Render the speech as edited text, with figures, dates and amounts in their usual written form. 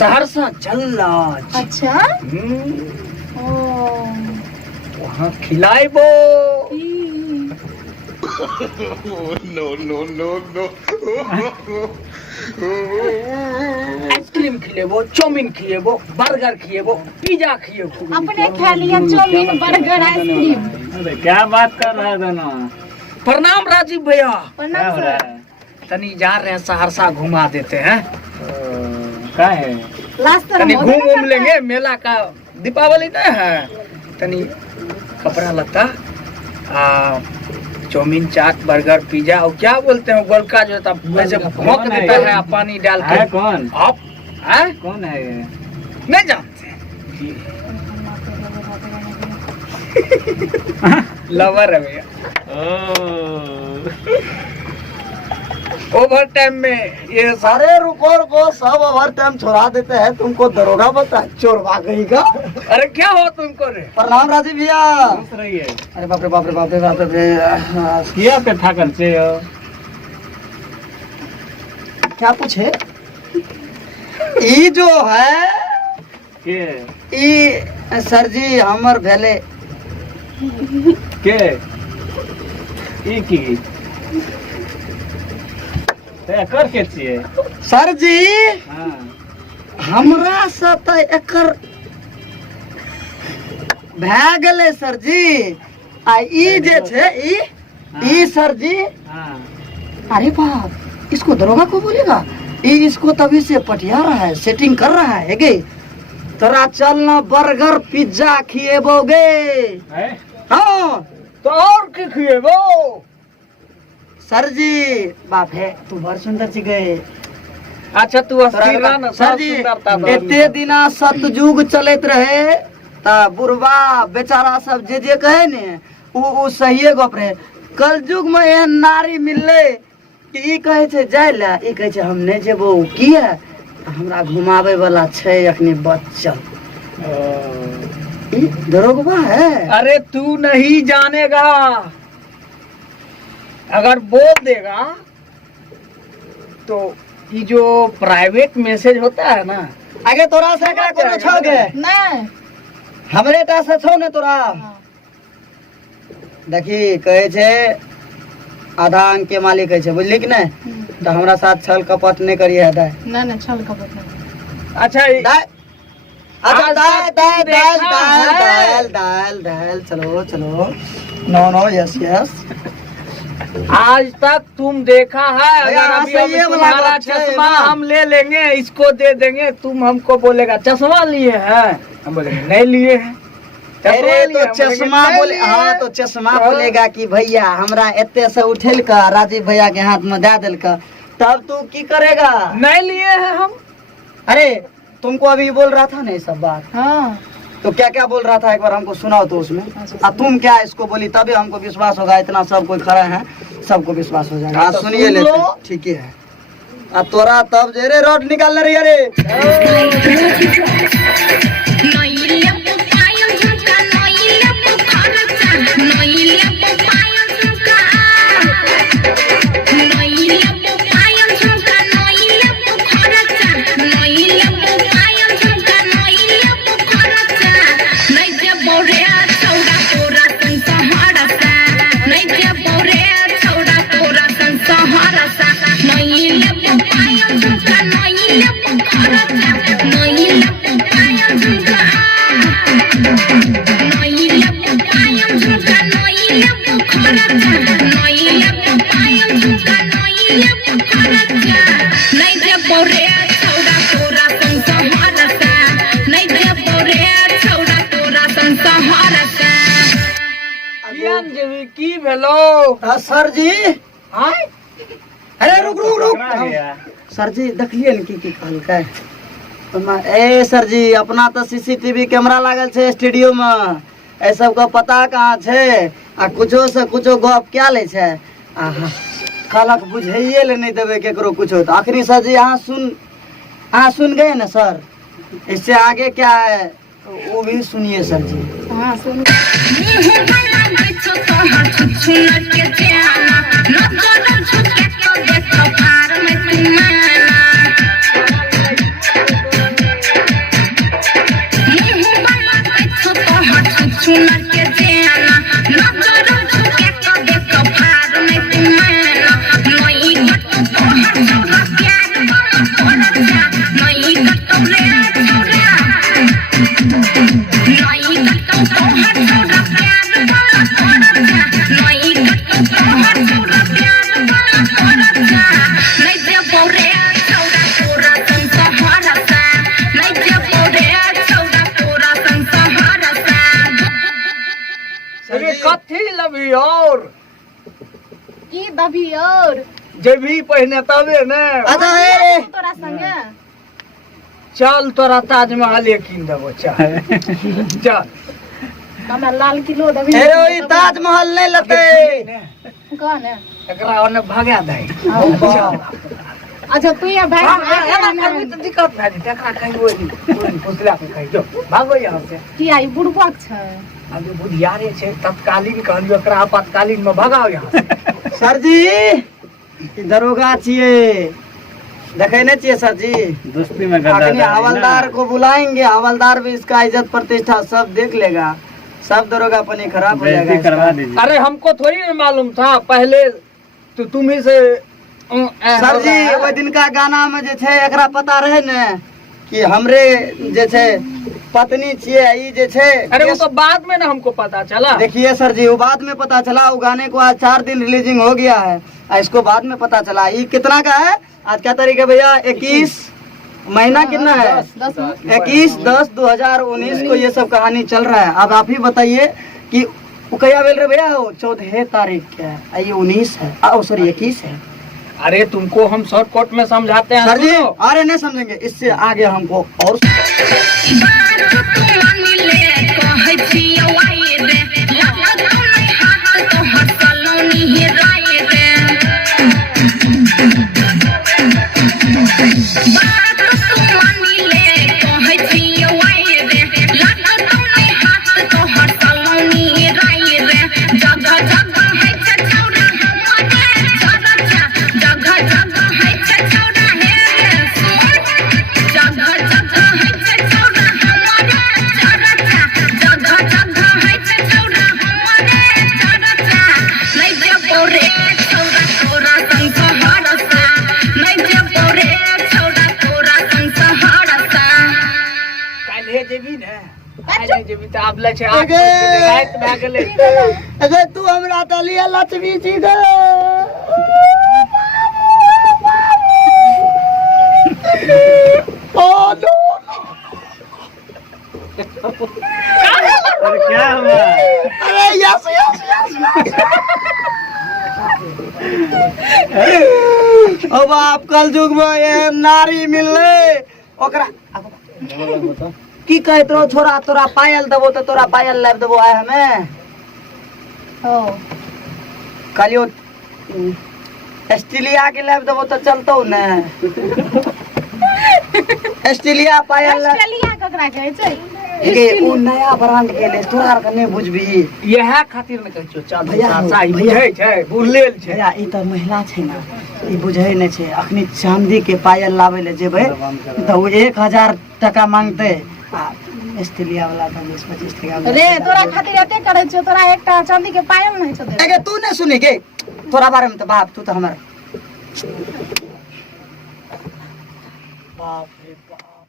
सहरसा चलना। अच्छा वहाँ खिलाइबो। No no no no. Ice cream खिलेबो, चाउमीन खिलेबो, बर्गर खिलेबो, पिज्जा खिलेबो। अपने खा लिया चाउमीन बर्गर आइसक्रीम। अरे क्या बात कर रहा है दोनों? प्रणाम राजीव भैया। क्या हो रहा है? तनी जा रहे हैं सहरसा, घुमा देते हैं। क्या है? तनी घूम लेंगे, मेला का दीपावली नहीं है। तनी कपड़ा लता, चाउमीन, चाट, बर्गर, पिज्जा और क्या बोलते हैं गोलका जो था वैसे भोंक देता है पानी डाल के। कौन? आप कौन है ये? नहीं जानते? लवर है भैया। ओवर टाइम में ये सारे रुको सब ओवर टाइम छोड़ा देते हैं। तुमको दरोगा बता चोरवा गई का। अरे क्या हो तुमको रे? प्रणाम राजीव भैया। अरे बाप रे बाप रे बाप रे बाप रे। किया पे थाकल से हो? क्या पूछे? ई जो है के ई सर जी हमर भेले के ई की कर के छिए सर जी। हाँ हमरा से तो एकर भए गेले सर जी। आ ई जे छे ई सर जी। हाँ अरे बाप, इसको दरोगा को बोलेगा? ये इसको तभी से पटिया रहा है, सेटिंग कर रहा है गे। तोरा चलना बर्गर पिज्जा खिएबोगे? हाँ तो और की खिएबो? सर जी बाप है तू बड़ सुंदर सी गए। अच्छा तू अस्थिर सर जी एते दिना सतयुग चलत रहे ता बुढ़वा बेचारा सब जे कहे ने उ सही गप रहे। कलयुग में एहन नारी मिलले कि ई कहे छे जाय ला, ई कहे छे हम नहीं जेबो। की है हमरा घुमावे वाला छे अखनी बच्चा। ई दरोगवा है। अरे तू नहीं जानेगा, अगर बोल देगा तो ये जो प्राइवेट मैसेज होता है ना, आगे तोरा से का कोनो छोगे नहीं हमरे टा से छौ ने तोरा। देखी कहे छे आधा अंक के मालिक कहे छे, बुझली कि नहीं? तो हमरा साथ छल कपट नहीं करिए है। दाय नहीं छल कपट नहीं। अच्छा दाय अच्छा आज दाय तक दाय तू दाय देखा दाय है? दाय दाय चलो चलो। No no yes yes. आज तक तुम देखा है? भैया, अगर अभी ऐसे हम ये वाला तुम्हारा बात है चश्मा ना। हम ले लेंगे, इसको दे देंगे, तुम हमको बोलेगा चश्मा लिए हैं, हम बोलेंगे नहीं लिए हैं। अरे तो लिए, हम बोलेंगे, चश्मा नहीं बोले लिए हाँ हैं। तो चश्मा बोलेगा कि भैया हमरा एते से उठेल का राजीव भैया के हाथ में दे देल का, तब तू की करेगा? नहीं लिए हैं हम। अरे तुमको अभी बोल रहा था ना ये सब बात, हाँ तो क्या क्या बोल रहा था एक बार हमको सुनाओ तो उसमें। अब तुम क्या इसको बोली तभी हमको विश्वास होगा। इतना सब कोई खड़ा है, सबको विश्वास हो जाएगा। हाँ, तो सुनिए सुन लेते लो। ठीक है। अब तोरा तब जे रे रोड निकाल रही है रे। की भेलो सर जी आय? अरे रुक रुक रुक। सर जी देखलिए न की कहलकै। ए सर जी अपना तो सीसीटीवी कैमरा लागल छे स्टूडियो में, ए सब का पता कहाँ छे? आ कुछो से कुछो गप क्या ले छे? आहा कहलक बुझाइए ले नहीं देवे केकरो कुछो। तो आखिरी सर जी अहाँ सुन गए ना सर? इससे आगे क्या है वो भी सुनिए सर जी। हाँ सुन। दबी और की दबी और जे भी पहने तबे ने अच्छा हे तोरा संगे चल तोरा ताजमहल किन देबो चल हमरा लाल किलो दबी हे ओई ताजमहल नहीं लेते कौन है एकरा ओने भगा दे अच्छा तू ये भाई अभी तो दिक्कत भए जेतै एकरा कहि ओही पुतला के कहि जो भागो यहाँ से की आई बुड़बक छै अभी बुढ़ियारे छै तत्कालीन कहलियो एकरा आपातकालीन में भगाओ यहाँ से सर जी ई दरोगा छिए देखे नहीं चाहिए सर जी दोस्ती में अखनी हवलदार को बुलाएंगे हवलदार भी इसका इज्जत प्रतिष्ठा सब देख लेगा सब दरोगा पनी खराब हो जाएगा करवा इसका। दीजिए। अरे हमको थोड़ी ना मालूम था पहले तो तुम ही से सर जी वो दिन का गाना में जे छे एकरा पता रहे ने कि हमरे जे छे पत्नी छिए ई जे छे अरे वो तो बाद में ना हमको पता चला देखिए सर जी वो बाद में पता चला वो गाने को आज 4 दिन रिलीजिंग हो गया है इसको बाद में पता चला ये कितना का है आज क्या तारीख है भैया 21 महीना कितना है 21/10/2019 को ये सब कहानी चल रहा है। अब आप ही बताइए कि वो क्या बोल रहे भैया वो 14 तारीख क्या है ये 19 है सॉरी 21 है। अरे तुमको हम शॉर्टकट में समझाते हैं सर जी सुनो। अरे नहीं समझेंगे इससे आगे हमको और काल्हे जेबी ने काल्हे जेबी त आब ले छै अगे! रात भए गेलै अगर तू हमरा तलिया लक्ष्मी जी दे ओ नो अरे क्या हुआ? अरे यस यस यस ओ बाप कल युग में ये नारी मिलले ओकरा की कहत रहो छोरा तोरा पायल देबो तो तोरा पायल लाब देबो आय हमें ओ खालियो ऑस्ट्रेलिया के लाब देबो तो चलतो ने ऑस्ट्रेलिया पायल ऑस्ट्रेलिया ककरा कहै छै के उ नया ब्रांड के ले तोरा आर के नहीं बुझबी इएह खातिर ने कहै छियो चल भैया, सासा ई भैया। बुझै छै बुझलेल छै भैया ई तो महिला छै ना ई बुझै नहीं छै अखनी चांदी के पायल लावे ले जेबै तो वो 1000 टका मांगते आ ऑस्ट्रेलिया वाला तो 20-25 टका रे तोरा खातिर एते करै छियो तोरा एकटा चांदी के पायल नहीं छौ दे अगे तू नहीं सुनी के तोरा बारे में तो बाप तू तो हमार बाप रे बाप